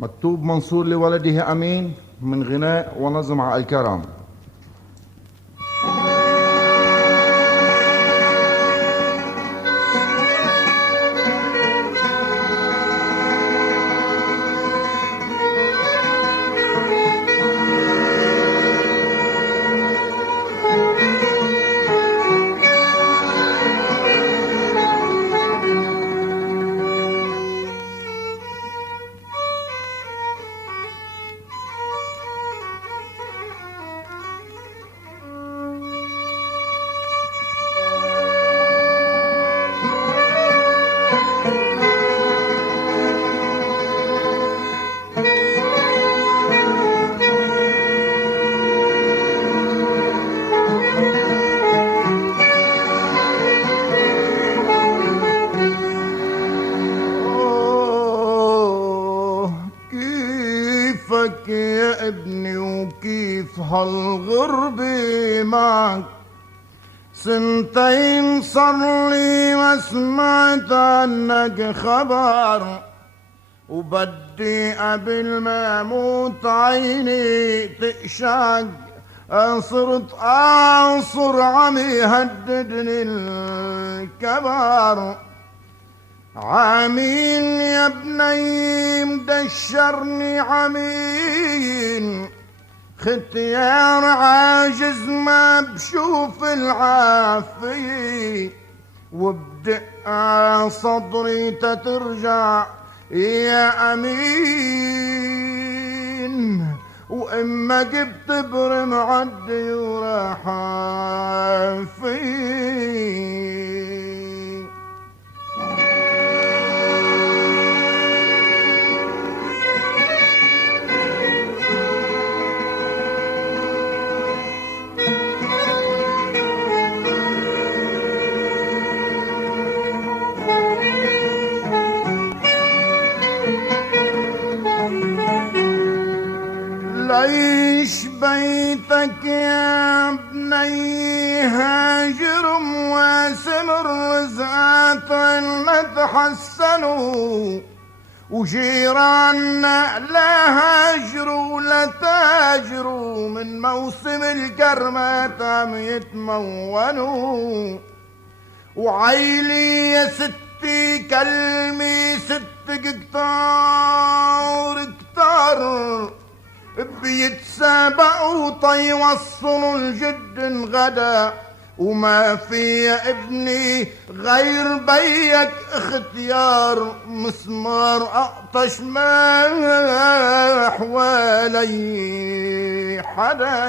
مكتوب منصور لولده أمين من غناء ونظم على الكرم. يا ابني وكيف هالغربة معك، سنتين صار لي ما سمعت عنك خبر، وبدي قبل ما اموت عيني تقشق، صرت اعصر عم يهددني الكبر. عمين يا بني مدشرني عمين، ختيار عاجز ما بشوف العافية، وبدق صدري تترجع يا امين، واما جبت برم عدي وراح فيه. ليش بيتك يا بني هاجر مواسم الرزقات ما تحسنوا، وجيراننا لا هاجروا ولا تاجروا، من موسم الكرمات عم يتمونوا. وعيلي يا ستي كلمي ستك كتار كتار، بيتسابقوا طيوصلوا الجد غدا، وما في يا ابني غير بيك اختيار، مسمار اقطش ما حوالي حدا.